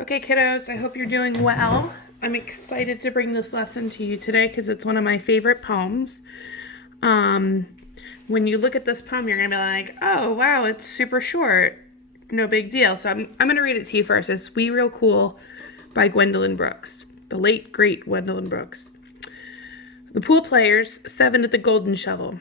Okay, kiddos, I hope you're doing well. I'm excited to bring this lesson to you today because it's one of my favorite poems. When you look at this poem, you're going to be like, oh, wow, it's super short. No big deal. So I'm going to read it to you first. It's We Real Cool by Gwendolyn Brooks, the late, great Gwendolyn Brooks. The pool players, 7 at the golden shovel.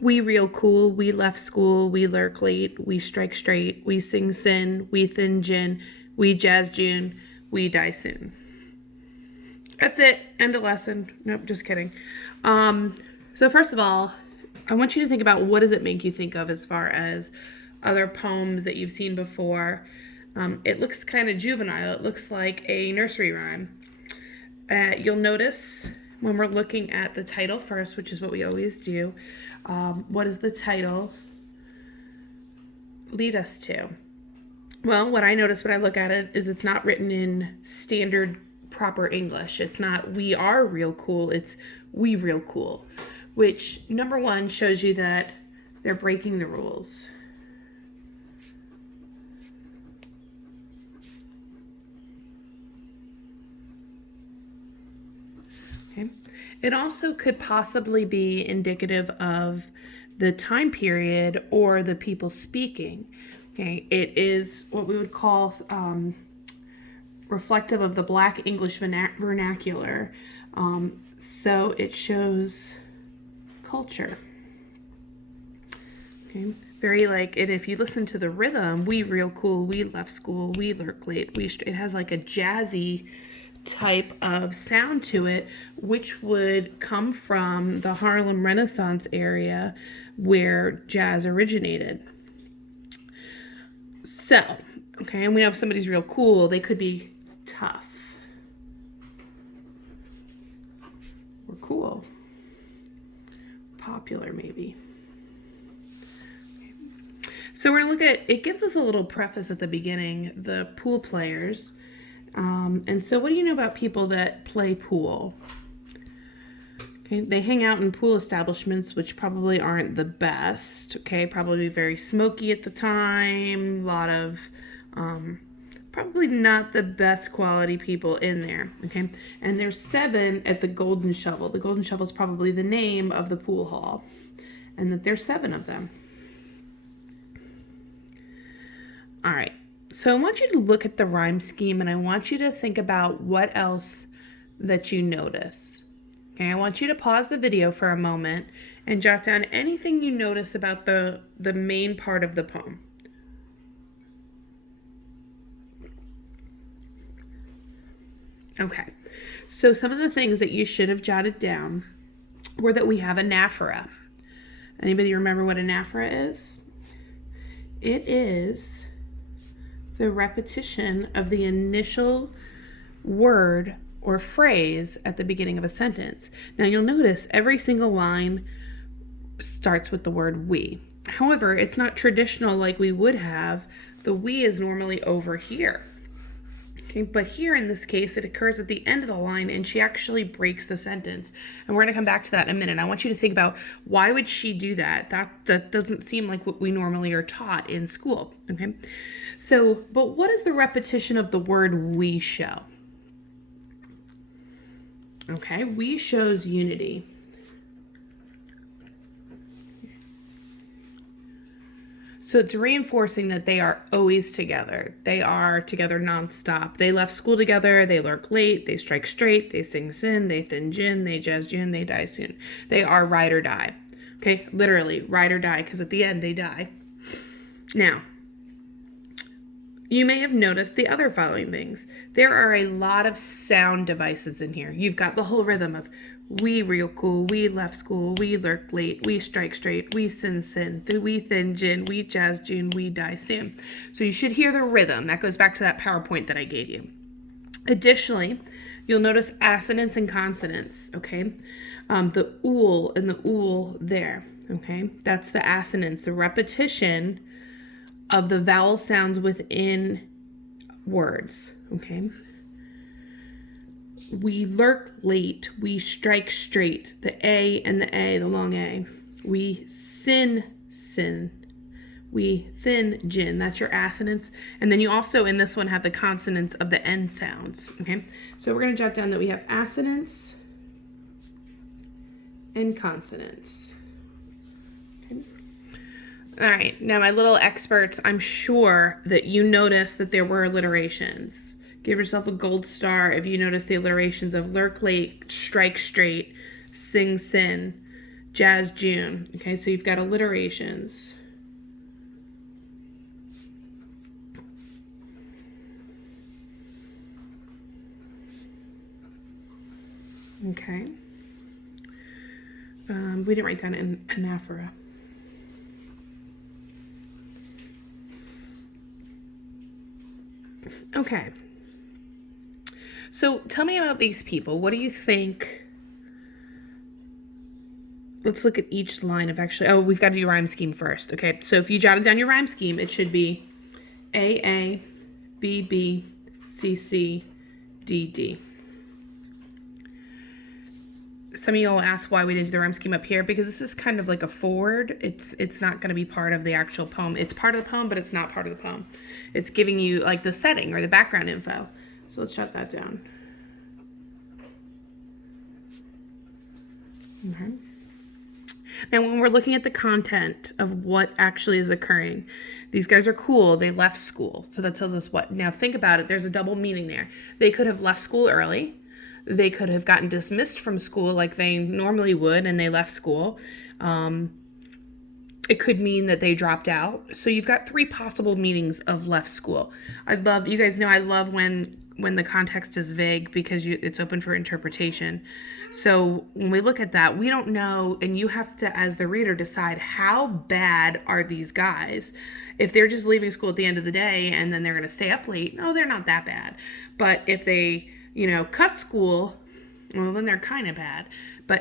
We real cool, we left school, we lurk late, we strike straight, we sing sin, we thin gin, we jazz June, we die soon. That's it. End of lesson. Nope, just kidding. So first of all, I want you to think about what does it make you think of as far as other poems that you've seen before. It looks kind of juvenile. It looks like a nursery rhyme. You'll notice when we're looking at the title first, which is what we always do, what does the title lead us to? Well, what I notice when I look at it is it's not written in standard proper English. It's not we are real cool, it's we real cool, which number one shows you that they're breaking the rules. Okay. It also could possibly be indicative of the time period or the people speaking. Okay, it is what we would call reflective of the Black English vernacular. So it shows culture. Okay, very like it. If you listen to the rhythm, we real cool, we left school, we lurk late, it has like a jazzy type of sound to it, which would come from the Harlem Renaissance area where jazz originated. So, okay, and we know if somebody's real cool, they could be tough or cool, popular maybe. So we're gonna look at, it gives us a little preface at the beginning, the pool players. And so what do you know about people that play pool? Okay, they hang out in pool establishments, which probably aren't the best. Okay, probably very smoky at the time, a lot of probably not the best quality people in there. Okay, and there's 7 at the Golden Shovel. The Golden Shovel is probably the name of the pool hall, and that there's 7 of them. All right. So I want you to look at the rhyme scheme and I want you to think about what else that you notice. Okay, I want you to pause the video for a moment and jot down anything you notice about the main part of the poem. Okay, so some of the things that you should have jotted down were that we have anaphora. Anybody remember what anaphora is? It is the repetition of the initial word or phrase at the beginning of a sentence. Now you'll notice every single line starts with the word we. However, it's not traditional like we would have. The we is normally over here. Okay, but here in this case, it occurs at the end of the line and she actually breaks the sentence. And we're going to come back to that in a minute. I want you to think about why would she do that? That doesn't seem like what we normally are taught in school. Okay, so, but what does the repetition of the word we show? Okay, we shows unity. So it's reinforcing that they are always together. They are together nonstop. They left school together. They lurk late. They strike straight. They sing sin. They thin gin. They jazz June. They die soon. They are ride or die. Okay, literally ride or die, because at the end they die. Now, you may have noticed the other following things. There are a lot of sound devices in here. You've got the whole rhythm of we real cool, we left school, we lurk late, we strike straight, we sin, we thin gin, we jazz June, we die soon. So you should hear the rhythm. That goes back to that PowerPoint that I gave you. Additionally, you'll notice assonance and consonants, okay? The ool and the ool there, okay? That's the assonance, the repetition of the vowel sounds within words, okay? We lurk late, we strike straight, the A and the A, the long A. We sin, we thin gin. That's your assonance. And then you also, in this one, have the consonants of the end sounds. Okay, so we're going to jot down that we have assonance and consonants. Okay. All right, now my little experts, I'm sure that you noticed that there were alliterations. Give yourself a gold star if you notice the alliterations of lurk late, strike straight, sing sin, jazz June. Okay, so you've got alliterations. Okay. We didn't write down an anaphora. Okay. So tell me about these people. What do you think? Let's look at each line of actually. Oh, we've got to do rhyme scheme first. Okay. So if you jotted down your rhyme scheme, it should be A, B, B, C, C, D, D. Some of you all ask why we didn't do the rhyme scheme up here, because this is kind of like a forward. It's not going to be part of the actual poem. It's part of the poem, but it's not part of the poem. It's giving you like the setting or the background info. So let's shut that down. Okay. Now, when we're looking at the content of what actually is occurring, these guys are cool. They left school. So that tells us what? Now, think about it. There's a double meaning there. They could have left school early. They could have gotten dismissed from school like they normally would, and they left school. It could mean that they dropped out. So you've got three possible meanings of left school. I love, you guys know I love when the context is vague, because it's open for interpretation. So when we look at that, we don't know, and you have to, as the reader, decide how bad are these guys. If they're just leaving school at the end of the day and then they're going to stay up late, no, they're not that bad. But if they, cut school, well, then they're kind of bad.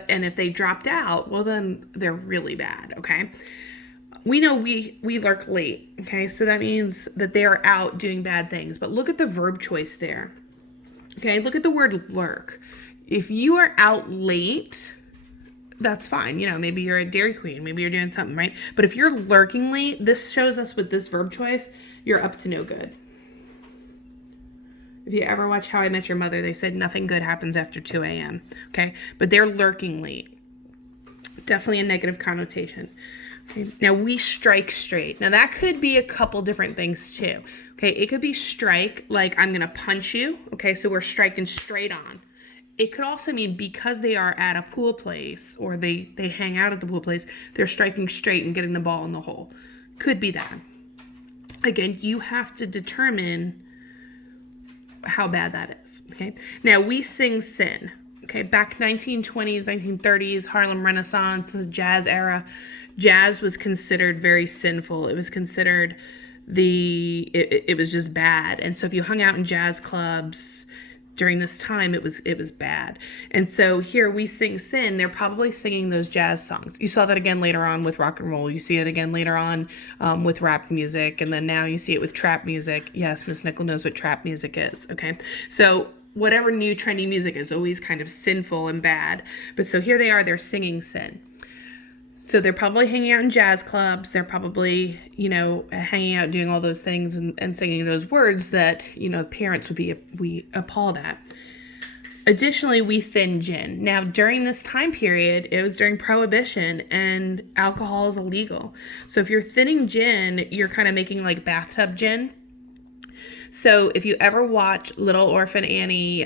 And if they dropped out, well, then they're really bad, okay? We know we lurk late, okay? So that means that they are out doing bad things. But look at the verb choice there, okay? Look at the word lurk. If you are out late, that's fine. Maybe you're at Dairy Queen. Maybe you're doing something, right? But if you're lurking late, this shows us with this verb choice, you're up to no good. If you ever watch How I Met Your Mother, they said nothing good happens after 2 a.m., okay? But they're lurking late. Definitely a negative connotation. Okay. Now, we strike straight. Now, that could be a couple different things, too. Okay, it could be strike, like I'm going to punch you. Okay, so we're striking straight on. It could also mean because they are at a pool place, or they hang out at the pool place, they're striking straight and getting the ball in the hole. Could be that. Again, you have to determine how bad that is, okay? Now, we sing sin, okay? Back 1920s, 1930s, Harlem Renaissance, the jazz era, jazz was considered very sinful. It was considered it was just bad. And so if you hung out in jazz clubs during this time, it was bad. And so here we sing sin, they're probably singing those jazz songs. You saw that again later on with rock and roll. You see it again later on with rap music. And then now you see it with trap music. Yes, Miss Nickel knows what trap music is, okay? So whatever new trendy music is always kind of sinful and bad. But so here they are, they're singing sin. So they're probably hanging out in jazz clubs. They're probably, hanging out doing all those things and singing those words that, parents would be appalled at. Additionally, we thin gin. Now, during this time period, it was during Prohibition, and alcohol is illegal. So if you're thinning gin, you're kind of making like bathtub gin. So if you ever watch Little Orphan Annie,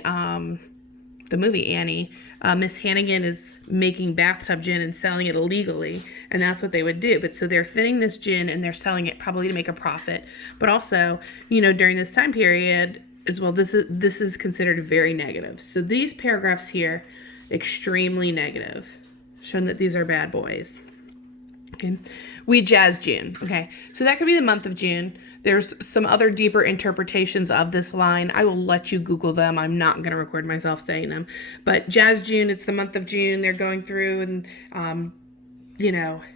the movie Annie, Miss Hannigan is making bathtub gin and selling it illegally, and that's what they would do. But so they're thinning this gin and they're selling it probably to make a profit. But also, during this time period as well, this is considered very negative. So these paragraphs here, extremely negative, showing that these are bad boys. Okay, we jazz June. Okay, so that could be the month of June. There's some other deeper interpretations of this line. I will let you Google them. I'm not going to record myself saying them. But jazz June, it's the month of June. They're going through and,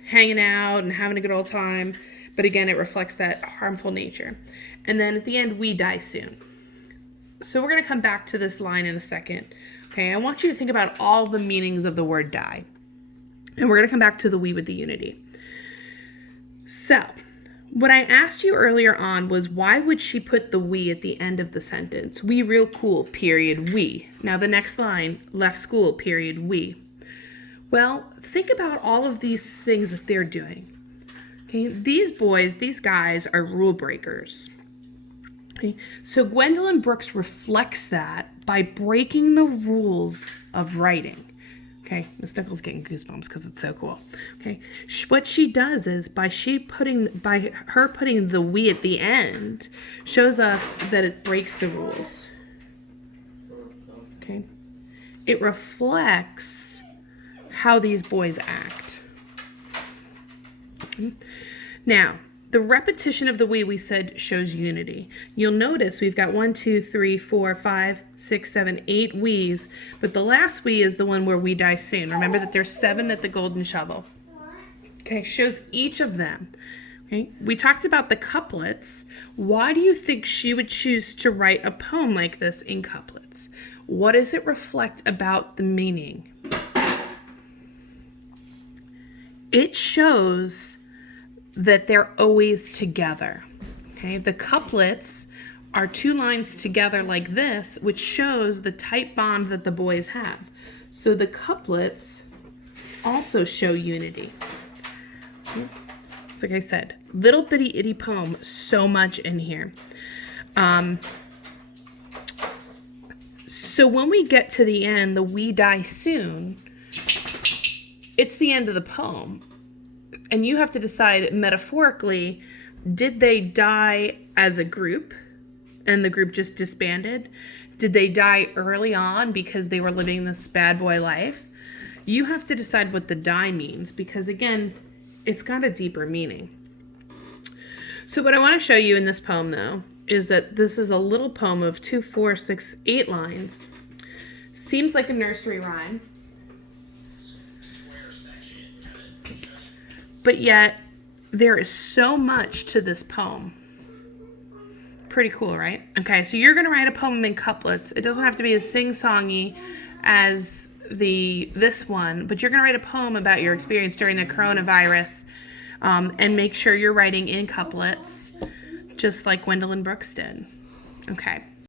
hanging out and having a good old time. But again, it reflects that harmful nature. And then at the end, we die soon. So we're going to come back to this line in a second. Okay, I want you to think about all the meanings of the word die. And we're going to come back to the we with the unity. So, What I asked you earlier on was why would she put the we at the end of the sentence? We real cool, period, we. Now the next line, left school, period, we. Well, think about all of these things that they're doing. Okay, these boys, these guys are rule breakers. Okay, so Gwendolyn Brooks reflects that by breaking the rules of writing. Okay, Miss Nichols getting goosebumps because it's so cool. Okay, what she does is by her putting the we at the end, shows us that it breaks the rules. Okay, it reflects how these boys act. Okay. Now, the repetition of the we said shows unity. You'll notice we've got 1, 2, 3, 4, 5, 6, 7, 8 we's, but the last we is the one where we die soon. Remember that there's 7 at the golden shovel. Okay, shows each of them. Okay, we talked about the couplets. Why do you think she would choose to write a poem like this in couplets? What does it reflect about the meaning? It shows that they're always together. Okay, the couplets are 2 lines together like this, which shows the tight bond that the boys have. So the couplets also show unity. Like I said, little bitty itty poem, so much in here. So when we get to the end, the we die soon, it's the end of the poem. And you have to decide metaphorically, did they die as a group and the group just disbanded? Did they die early on because they were living this bad boy life? You have to decide what the die means because, again, it's got a deeper meaning. So what I want to show you in this poem, though, is that this is a little poem of 2, 4, 6, 8 lines. Seems like a nursery rhyme. But yet, there is so much to this poem. Pretty cool, right? Okay, so you're going to write a poem in couplets. It doesn't have to be as sing-songy as this one, but you're going to write a poem about your experience during the coronavirus, and make sure you're writing in couplets, just like Gwendolyn Brooks did. Okay.